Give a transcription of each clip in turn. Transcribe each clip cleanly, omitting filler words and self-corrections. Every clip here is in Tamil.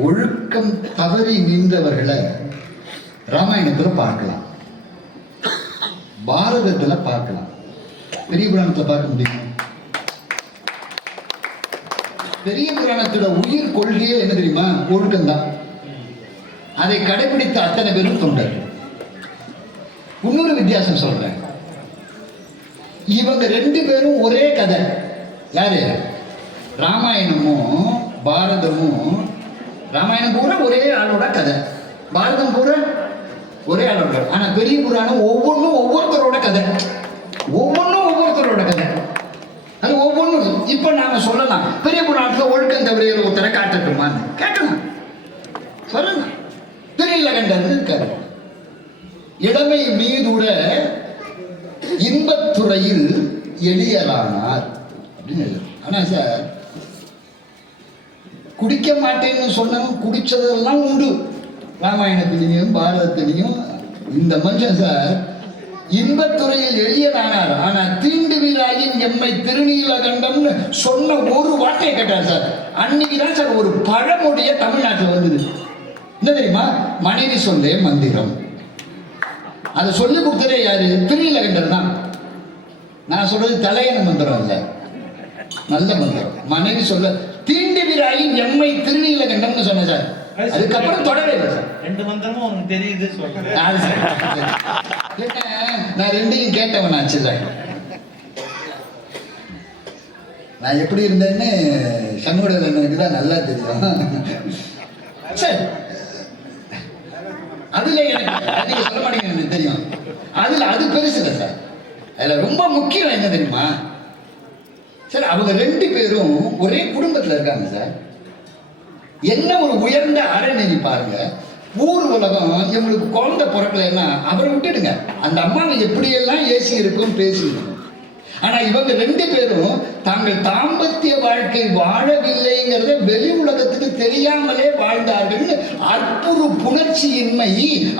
ஒழுக்கம் தவறி நின்றவர்களை ராமாயணத்தில் பார்க்கலாம், பாரதத்தில் பார்க்கலாம், பெரிய புராணத்தில் பார்க்க முடியும். பெரிய புராணத்தோட உயிர் கொள்கையே என்ன தெரியுமா? ஒழுக்கம்தான். அதை கடைபிடித்த அத்தனை பேரும் தொண்டர்கள். இன்னொரு வித்தியாசம் சொல்றேன், இவங்க ரெண்டு பேரும் ஒரே கதை. யாரு? ராமாயணமும் பாரதமும். ராமாயணம் பூரா ஒரே ஆளோட கதை, பாரதம் பூரா ஒரே ஆளோட. ஆனா பெரிய புராணம் ஒவ்வொன்றும் ஒவ்வொருத்தரோட கதை, ஒவ்வொன்றும் ஒவ்வொருத்தரோட கதை. அது ஒவ்வொன்றும் இப்ப நாம சொல்லலாம், பெரிய புராணத்துல ஒழுக்கம் தவறிய ஒருத்தரை காட்டட்டுமான்னு கேட்கலாம், சொல்லலாம். திருநீலகண்டர் இருக்காரு, இளமை மீதுட இன்பத்துறையில் எளியலானார் அப்படின்னு. ஆனா சார், குடிக்க மாட்டேன்னு சொன்னவன் குடிச்சதெல்லாம் உண்டு ராமாயணத்திலையும் பாரதத்திலையும். இந்த மனுஷன் சார் இன்பத்துறையில் எளியனானார், ஆனா தீண்டு வீராயின் எம்மை திருநீலகண்டம்னு சொன்ன ஒரு வார்த்தையை கேட்டார் சார். அன்னைக்குதான் சார் ஒரு பழமொழிய தமிழ்நாட்டில் வந்தது. என்ன தெரியுமா? மனைவி சொல்லே மந்திரம். அதை சொல்லி கொடுத்ததே யாரு? திருநீலகண்டர் தான். நான் சொல்றது தலையண மந்திரம் இல்ல, நல்ல மந்திரம். மனைவி சொல்ல தீண்டு வீராயின் எம்மை திருநீலகண்டம்னு சொன்ன சார். அதுக்கப்புறம் தொடரவே இல்லை சார். ரெண்டு மந்திரமும் உனக்கு தெரியுது சொல்றேன். நான் ரெண்டையும் கேட்டவன் ஆச்சுல்ல. நான் எப்படி இருந்தேன்னு சண்முகனுக்கு தான் நல்லா தெரியும். சரி, அதுல எனக்கு அதிக சொல்ல மாட்டேங்க, எனக்கு தெரியும். அதுல அது பெருசு இல்லை சார். அதுல ரொம்ப முக்கியம் என்ன தெரியுமா சார்? அவங்க ரெண்டு பேரும் ஒரே குடும்பத்தில் இருக்காங்க சார். என்ன ஒரு உயர்ந்த அறநெறி பாருங்க. ஊர் உலகம் இவங்களுக்கு குழந்தை பிறக்கலைன்னா அவரை விட்டுடுங்க, அந்த அம்மாவை எப்படியெல்லாம் ஏசி இருக்கும் பேசி இருக்கும். ஆனா இவங்க ரெண்டு பேரும் தாங்கள் தாம்பத்திய வாழ்க்கை வாழவில்லைங்கிறத வெளி உலகத்துக்கு தெரியாமலே வாழ்ந்தார்கள். அற்புறு புணர்ச்சியின்மை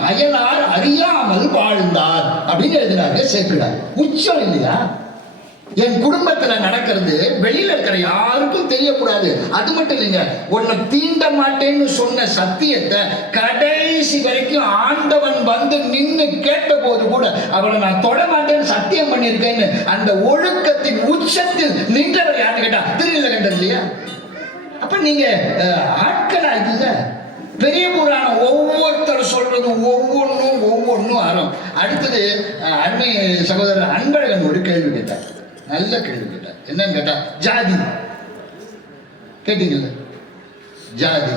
அயலார் அறியாமல் வாழ்ந்தார் அப்படின்னு எழுதினாங்க சேக்கிழார். உச்சம் இல்லையா? என் குடும்பத்துல நடக்கிறது வெளியில இருக்கிற யாருக்கும் தெரியக்கூடாது. அது மட்டும் இல்லைங்க, உன்னை தீண்ட மாட்டேன்னு சொன்ன சத்தியத்தை கடைசி வரைக்கும் ஆண்டவன் வந்து நின்று கேட்ட போது கூட அவளை நான் தொட மாட்டேன்னு சத்தியம் பண்ணியிருக்கேன்னு அந்த ஒழுக்கத்தின் உச்சத்தில் நின்றவர் யாருன்னு கேட்டா திருநீலகண்டர் இல்லையா? அப்ப நீங்க ஆட்களா இல்ல. பெரிய புராணம் ஒவ்வொருத்தர் சொல்றது ஒவ்வொன்றும் அறம். அடுத்தது அருமை சகோதரர் அன்பழகன் ஒரு கேள்வி கேட்டார், நல்ல கேள்வி கேட்டார். என்னன்னு கேட்டா, ஜாதி கேட்டீங்கல்ல, ஜாதி.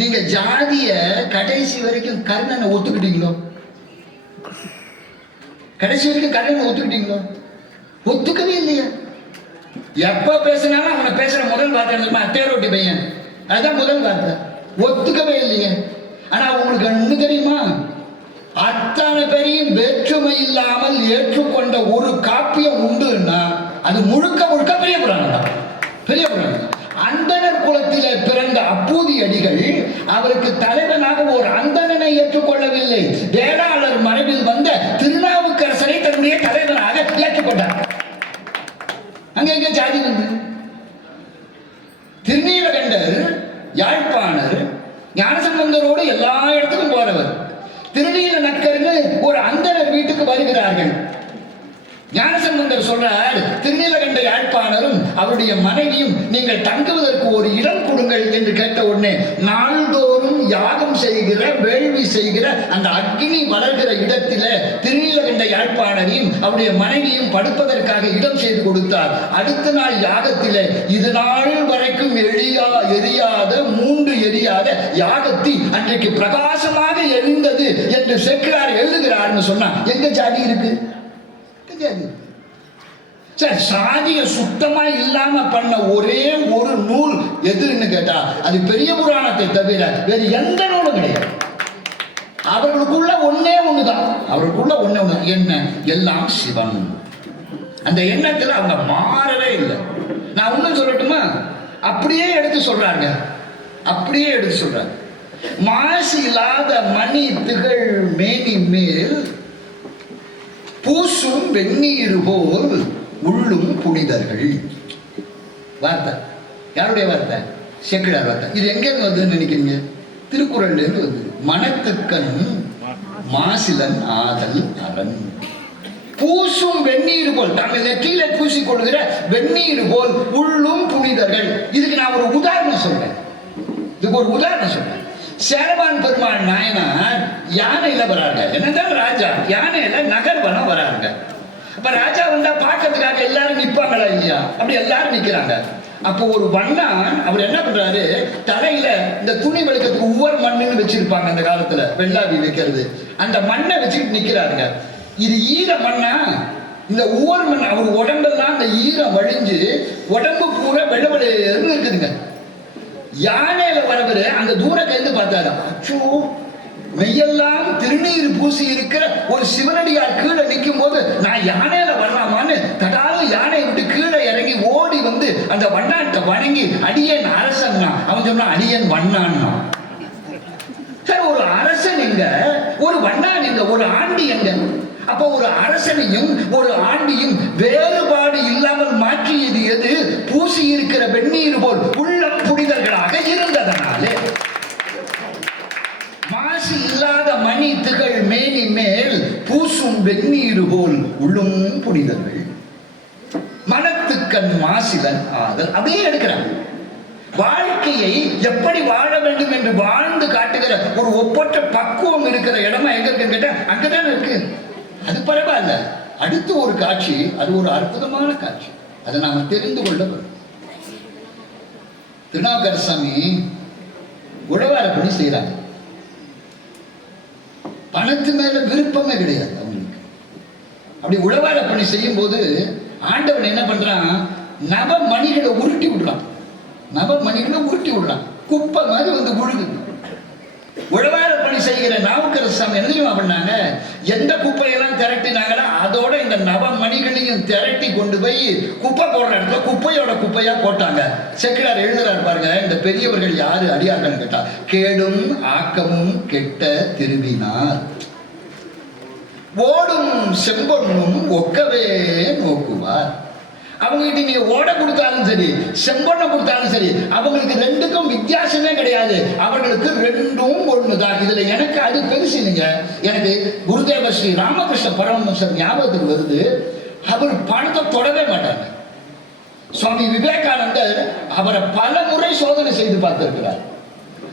நீங்க ஜாதிய கடைசி வரைக்கும் கர்ணனை ஒத்துக்கிட்டீங்களோ? கடைசி வரைக்கும் கர்ணனை ஒத்துக்கிட்டீங்களோ? ஒத்துக்கவே இல்லையா? எப்ப பேசினாலும் அவனை பேசுற முதல் வார்த்தை தேரோட்டி பையன், அதுதான் முதல் வார்த்தை. ஒத்துக்கவே இல்லையே. ஆனா உங்களுக்கு ஒண்ணு தெரியுமா? அத்தனை பேரையும் வேற்றுமை இல்லாமல் ஏற்றுக்கொண்ட ஒரு காப்பியம் உண்டுன்னா அது முழுக்க முழுக்க பெரிய புராணம் தான். பெரிய புராணம். அந்தணர் குலத்திலே பிறந்த அப்பூதி அடிகள் அவருக்கு தலைவனாக ஒரு அந்தணனை ஏற்றுக்கொள்ளவில்லை. வேளாளர் மரபில் வந்த திருநாவுக்கரசரை தன்னுடைய தலைவனாக ஏற்றுக்கொண்டார். அங்க எங்க ஜாதி வந்து? திருநீலகண்டர் யாழ்ப்பாணர், ஞானசம்பந்தரோடு எல்லா இடத்துக்கும் போறவர். திருநீல நக்கர்னு ஒரு அந்தனர் வீட்டுக்கு வருகிறார்கள். ஞானசம்பந்தர் சொல்றார், திருநீலகண்ட யாழ்ப்பாணரும் அவருடைய மனைவியும் நீங்கள் தங்குவதற்கு ஒரு இடம் கொடுங்கள் என்று கேட்ட உடனே நாள்தோறும் யாகம் செய்கிற வேள்வி செய்கிற அந்த அக்னி வளர்கிற இடத்தில திருநீலகண்ட யாழ்ப்பாணரையும் அவருடைய மனைவியும் படுப்பதற்காக இடம் செய்து கொடுத்தார். அடுத்த நாள் யாகத்தில இது நாள் வரைக்கும் எரியாத 3 எரியாத யாகத்தி அன்றைக்கு பிரகாசமாக எரிந்தது என்று சேக்கிழார் எழுதுகிறார்னு சொன்னா எங்க ஜாதி இருக்கு? சார், சாதிய சுத்தமா இல்லாம பண்ண ஒரே ஒரு நூல் எதுன்னு கேட்டா அது பெரிய புராணத்தை தவிர வேறு எந்த நூலும் கிடையாது. அவர்களுக்குள்ள ஒன்னே ஒண்ணுதான், அவர்களுக்குள்ள ஒன்னே ஒண்ணு. என்ன? எல்லாம் சிவன். அந்த எண்ணத்துல அவங்க மாறவே இல்லை. நான் ஒன்னும் சொல்லட்டுமா? அப்படியே எடுத்து சொல்றாங்க, அப்படியே எடுத்து சொல்றாங்க. மாசு இல்லாத மணி திகழ் மேனி மேல் பூசும் வெந்நீர் போல் உள்ளும் புனிதர்கள். வார்த்தை யாருடைய வார்த்தை? சேக்கிழார் வார்த்தை. இது எங்க இருந்து வந்ததுன்னு நினைக்கிறீங்க? திருக்குறள்ல இருந்து வந்து மனத்துக்கண் மாசிலன் ஆதல் அரண். பூசும் வெந்நீர் போல் தங்கள் நெற்றியில பூசிக்கொள்கிற வெந்நீர் போல் உள்ளும் புனிதர்கள். இதுக்கு நான் ஒரு உதாரணம் சொல்றேன். இதுக்கு ஒரு உதாரணம் சொல்றேன். சேரமான் பெருமாள் நாயனார் யானையில வராங்க. என்னதான் ராஜா யானையில நகர்வனம் வராங்க. அப்ப ராஜா வந்தா பார்க்கறதுக்காக எல்லாரும் நிப்பாங்களா இல்லையா? அப்படி எல்லாரும் நிக்கிறாங்க. அப்போ ஒரு வண்ணான் அவர் என்ன பண்றாரு, தலையில இந்த துணி வலிக்கிறதுக்கு ஒவ்வொரு மண்ணுன்னு வச்சிருப்பாங்க அந்த காலத்துல, வெள்ளாவி வைக்கிறது. அந்த மண்ணை வச்சுக்கிட்டு நிக்கிறாருங்க. இது ஈர மண்ணா? இந்த ஒவ்வொரு மண் அவர் உடம்பெல்லாம் அந்த ஈரம் வழிஞ்சு உடம்பு பூரா வெள்ளவெளேன்னு இருக்குதுங்க. யானையில வரவர் அந்த தூரத்துல இருந்து பார்த்தாரு. அச்சோ, மெய்யெல்லாம் திருநீர் பூசி இருக்கிற ஒரு சிவனடியார் கீழே நிற்கும் போது நான் யானையில வரலாமான்னு தடால யானையை விட்டு கீழே இறங்கி ஓடி வந்து அந்த வண்ணாட்ட வணங்கி அடியேன் அரசன்னா. அவன் சொன்னா அடியேன் வண்ணான்னா. சார், ஒரு அரசன் எங்க, ஒரு வண்ணான் எங்க, ஒரு ஆண்டி எங்க? அப்போ ஒரு அரசனையும் ஒரு ஆண்டியும் வேறுபாடு இல்லாமல் மாற்றியது எது? பூசி இருக்கிற வெந்நீர் போல் உள்ளம் புனிதர்களாக இருந்ததனாலே. மாசு இல்லாத மணி திகழ் மேனி மேல் பூசும் வெந்நீர் போல் உள்ளும் புனிதர்கள். மனத்துக்கண் மாசிலன் ஆதல். அப்படியே எடுக்கிறாங்க. வாழ்க்கையை எப்படி வாழ வேண்டும் என்று வாழ்ந்து காட்டுகிற ஒரு ஒப்பற்ற பக்குவம் இருக்கிற இடமா எங்க இருக்குன்னு கேட்டா அங்கதான் இருக்கு. அது பரவாயில்ல. அடுத்து ஒரு காட்சி, அது ஒரு அற்புதமான காட்சி. அதை நாம தெரிந்து கொள்ள வேண்டும். திருநாவுக்கரசாமி உழவார பணி செய்யறாங்க. பணத்து மேல விருப்பமே கிடையாது அவங்களுக்கு. அப்படி உழவார பணி செய்யும் போது ஆண்டவன் என்ன பண்றான், நவ மணிகளை உருட்டி விடுறான். நவ மணிகளை உருட்டி விடுறான். குப்பை மாதிரி வந்து விழுகுது. உழவார பணி செய்கிற நாவுக்கரசாமி என்ன தெரியுமா பண்ணாங்க, எந்த குப்பையெல்லாம் திரட்டினாங்களோ அதோட இந்த நவ மணிகளையும் திரட்டி கொண்டு போய் குப்பை போடுற இடத்துல குப்பையோட குப்பையா போட்டாங்க. செக்கிழார் எழுதுறாரு பாருங்க, இந்த பெரியவர்கள் யாரு அடியார்கள் கேட்டா, கேடும் ஆக்கமும் கெட்ட திருவினார் ஓடும் செம்பொன்னும் ஒக்கவே நோக்குவார். அவங்ககிட்ட நீங்க ஓட கொடுத்தாலும் சரி, செம்பொன்னை கொடுத்தாலும் சரி, அவங்களுக்கு ரெண்டுக்கும் வித்தியாசமே கிடையாது. அவர்களுக்கு ரெண்டும் ஒண்ணுதான். இதுல எனக்கு அது பெருசு இல்லைங்க. எனக்கு குருதேவ ஸ்ரீ ராமகிருஷ்ண பரமஹம்சர் ஞாபகத்துக்கு வருது. அவர் பணத்தை தொடவே மாட்டாங்க. சுவாமி விவேகானந்தர் அவரை பல முறை சோதனை செய்து பார்த்திருக்கிறார்.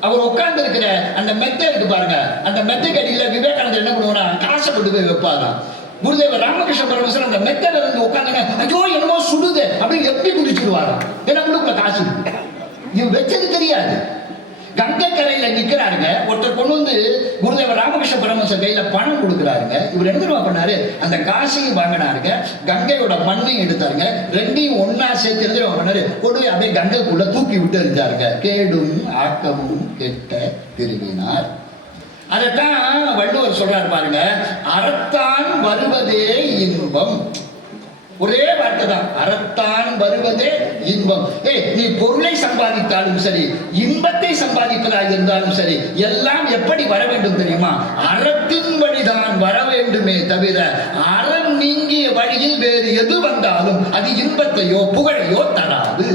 அவர் உட்கார்ந்து இருக்கிற அந்த மெத்தை இருக்கு பாருங்க, அந்த மெத்தைக்கு அடியில விவேகானந்தர் என்ன பண்ணுவாரா, காசை கொண்டு போய் வைப்பாராம். குருதேவ ராமகிருஷ்ண பரமஹம்சர் அந்த மெத்தையில இருந்து உட்காந்துங்க, ஐயோ என்னமோ சுடுது அப்படின்னு எப்படி குதிச்சுடுவாராம். ஏன்னா கொடுக்கல காசு, இவன் வச்சது தெரியாது. கங்கை கரையில நிக்கிறாருங்க. ஒருத்தர் கொண்டு வந்து குருதேவ ராமகிருஷ்ண பரமஹம்சர் கையில பணம் கொடுக்குறாருங்க. இவர் என்ன பண்ணாரு, அந்த காசையும் வாங்கினாருங்க, கங்கையோட மண்ணையும் எடுத்தாருங்க, ரெண்டையும் ஒன்னா சேர்த்து எழுதி பண்ணாரு, கொண்டு போய் அப்படியே கங்கைக்குள்ள தூக்கி விட்டு இருந்தாருங்க. கேடும் ஆக்கமும் கெட்ட திருவினார். அதைத்தான் வள்ளுவர் சொல்றாரு பாருங்க, அறத்தான் வருவதே இன்பம். ஒரே வார்த்தை தான், அறத்தான் வருவதே இன்பம். நீ பொருளை சம்பாதித்தாலும் சரி, இன்பத்தை சம்பாதிப்பதாக இருந்தாலும் சரி, எல்லாம் எப்படி வர வேண்டும் தெரியுமா, அறத்தின் வழிதான் வர வேண்டுமே தவிர அறம் நீங்கிய வழியில் வேறு எது வந்தாலும் அது இன்பத்தையோ புகழையோ தராது.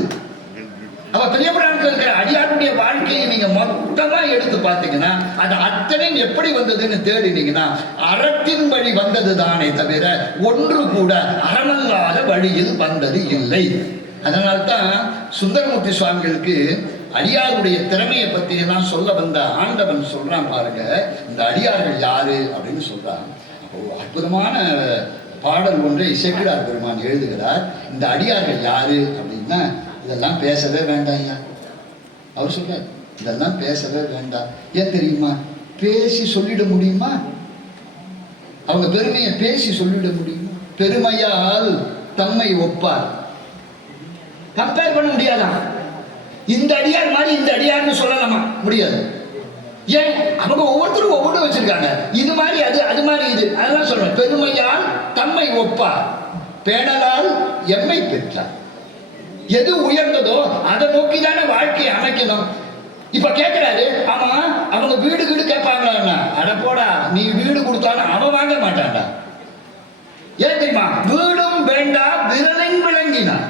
அப்ப பெரிய புராணத்தில் இருக்கிற அடியாருடைய வாழ்க்கையை நீங்க மொத்தமா எடுத்து பார்த்தீங்கன்னா அது அத்தனையும் எப்படி வந்ததுன்னு தேடினீங்கன்னா அறத்தின் வழி வந்தது தானே தவிர ஒன்று கூட அறமல்லாத வழியில் வந்தது இல்லை. அதனால்தான் சுந்தரமூர்த்தி சுவாமிகளுக்கு அடியாருடைய திறமையை பத்தி எல்லாம் சொல்ல வந்த ஆண்டவன் சொல்றான் பாருங்க, இந்த அடியார்கள் யாரு அப்படின்னு சொல்றான். அப்போ அற்புதமான பாடல் ஒன்றை சேக்கிழார் பெருமான் எழுதுகிறார். இந்த அடியார்கள் யாரு அப்படின்னா, இதெல்லாம் பேசவே வேண்டாம் ஐயா. அவர் சொல்றார், இதெல்லாம் பேசவே வேண்டாம். ஏன் தெரியுமா, பேசி சொல்லிட முடியுமா? அவங்க பெருமையை பேசி சொல்லிட முடியுமா? பெருமையால் தம்மை ஒப்பார், கம்பேர் பண்ண முடியாதான். இந்த அடியார் மாதிரி இந்த அடியார்னு சொல்லலாமா? முடியாது. ஏன், அவங்க ஒவ்வொருத்தரும் ஒவ்வொரு வச்சிருக்காங்க. இது மாதிரி அது, அது மாதிரி இது, அதெல்லாம் சொல்றேன். பெருமையால் தம்மை ஒப்பார், பேணலால் எம்மை பெற்றார். எது உயர்ந்ததோ அதை நோக்கி தானே வாழ்க்கையை அமைக்கணும். இப்ப கேட்கிறாரு, ஆமா அவங்க வீடு வீடு கேட்பாங்களா? அட போடா, நீ வீடு கொடுத்தாலும் அவன் வாங்க மாட்டான்டா. ஏன் தெரியுமா, வீடும் வேண்டாம் விரலின் விளங்கினான்.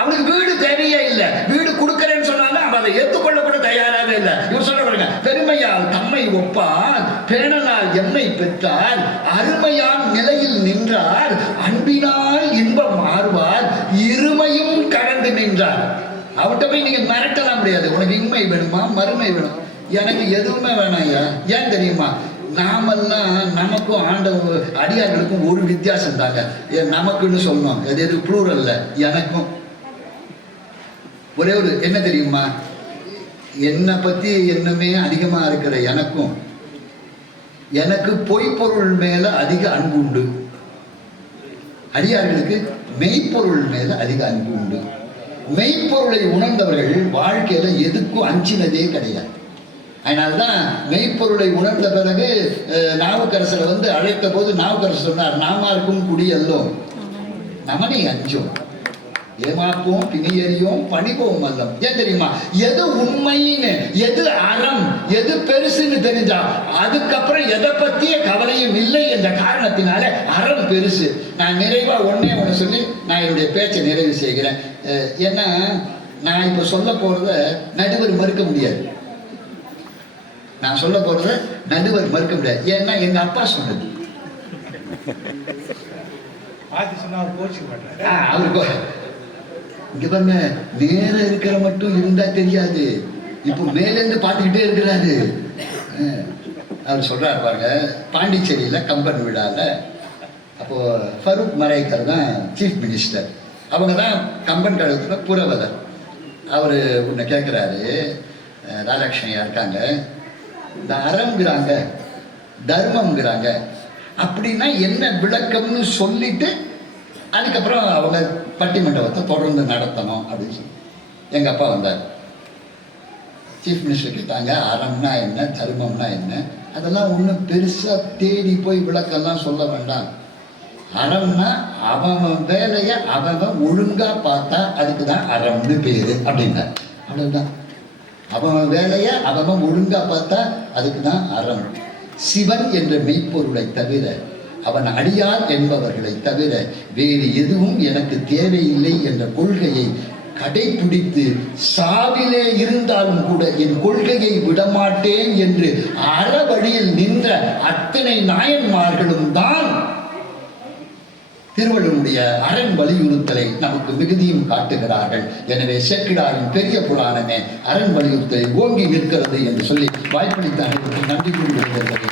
அவனுக்கு வீடு தேவையே இல்லை. வீடு கொடுக்கறேன்னு சொன்னாலும் நம்ம அதை ஏற்றுக்கொள்ள கூட தயாராக இல்லை. இவர் சொல்ற பாருங்க, பெருமையால் தம்மை ஒப்பார், பேணனால் எம்மை பெற்றார், அருமையான் நிலையில் நின்றார், அன்பினால் இன்பம் மாறுவார், இருமையும் கடந்து நின்றார். அவர்கிட்ட போய் நீங்க மிரட்டலாம் முடியாது. உனக்கு இன்மை வேணுமா மறுமை வேணும்? எனக்கு எதுவுமே வேணாம் ஐயா. ஏன் தெரியுமா? நாமெல்லாம் நமக்கும் ஆண்டவர் அடியார்களுக்கும் ஒரு வித்தியாசம் தாங்க. நமக்குன்னு சொல்லணும், எது ப்ளூரல்ல, எனக்கும் ஒரே ஒரு என்ன தெரியுமா, என்னை பத்தி என்னமே அதிகமா இருக்கிற எனக்கும், எனக்கு பொய்ப்பொருள் மேல அதிக அன்பு உண்டு. அடியார்களுக்கு மெய்ப்பொருள் மேல அதிக அன்பு உண்டு. மெய்ப்பொருளை உணர்ந்தவர்கள் வாழ்க்கையில எதுக்கும் அஞ்சினதே கிடையாது. அதனால்தான் மெய்ப்பொருளை உணர்ந்த பிறகு நாவுக்கரசரை அழைத்த போது நாவுக்கரசர் சொன்னார், நாமாருக்கும் குடியல்லோம் நமனை அஞ்சோம், ஏமாப்போம் பிணியறியோம் பணிபோம் அல்லம். ஏன் தெரியுமா? எது உண்மைன்னு, எது அறம், எது பெருசுன்னு தெரிஞ்சா அதுக்கப்புறம் எதை பத்திய கவலையும் இல்லை என்ற காரணத்தினால அறம் பெருசு. நான் நிறைவா ஒண்ணு சொல்லி நான் என்னுடைய பேச்சை நிறைவு செய்கிறேன். ஏன்னா நான் இப்ப சொல்ல போறத நடுவர் மறுக்க முடியாது. நான் சொல்ல போறத நடுவர் மறுக்க முடியாது. ஏன்னா எங்க அப்பா சொன்னது. அவருக்கு இங்க பாருங்க, நேரம் இருக்கிற மட்டும் இருந்தா தெரியாது, இப்போ மேலேருந்து பார்த்துக்கிட்டே இருக்கிறாரு. அவர் சொல்றாரு பாருங்க, பாண்டிச்சேரியில கம்பன் விழால அப்போ ஃபரூக் மரைக்கர் தான் சீஃப் மினிஸ்டர். அவங்க தான் கம்பன் கழகத்துல புரவலர். அவரு உன்னை கேட்கிறாரு, ராதாகிருஷ்ணயா இருக்காங்க, இந்த அறம்ங்கிறாங்க தர்மம்ங்கிறாங்க அப்படின்னா என்ன விளக்கம்னு சொல்லிட்டு அதுக்கப்புறம் அவங்க பட்டிமண்டபத்தை தொடர்ந்து நடத்தணும் அப்படின்னு சொல்லி எங்க அப்பா வந்தார். சீஃப் மினிஸ்டர் கேட்டாங்க, அறம்னா என்ன தர்மம்னா என்ன? அதெல்லாம் ஒன்றும் பெருசா தேடி போய் விளக்கம்லாம் சொல்ல வேண்டாம். அறம்னா அவன் வேலையை அவன் ஒழுங்கா பார்த்தா அதுக்கு தான் அறம்னு பேரு அப்படின்னா. அவ்வளவுதான். அவன் வேலையை அவன் ஒழுங்கா பார்த்தா அதுக்கு தான் அறம். சிவன் என்ற மெய்ப்பொருளை தவிர, அவன் அடியார் என்பவர்களை தவிர வேறு எதுவும் எனக்கு தேவையில்லை என்ற கொள்கையை கடைபிடித்து சாவிலே இருந்தாலும் கூட என் கொள்கையை விடமாட்டேன் என்று அற வழியில் நின்ற அத்தனை நாயன்மார்களும் தான் திருவள்ளுவருடைய அரண் வலியுறுத்தலை நமக்கு மிகுதியும் காட்டுகிறார்கள். எனவே சேக்கிழாரின் பெரிய புராணமே அரண் வலியுறுத்தலை ஓங்கி நிற்கிறது என்று சொல்லி வாய்ப்பளித்த அனைவருக்கும் நன்றி கூறுகிறது.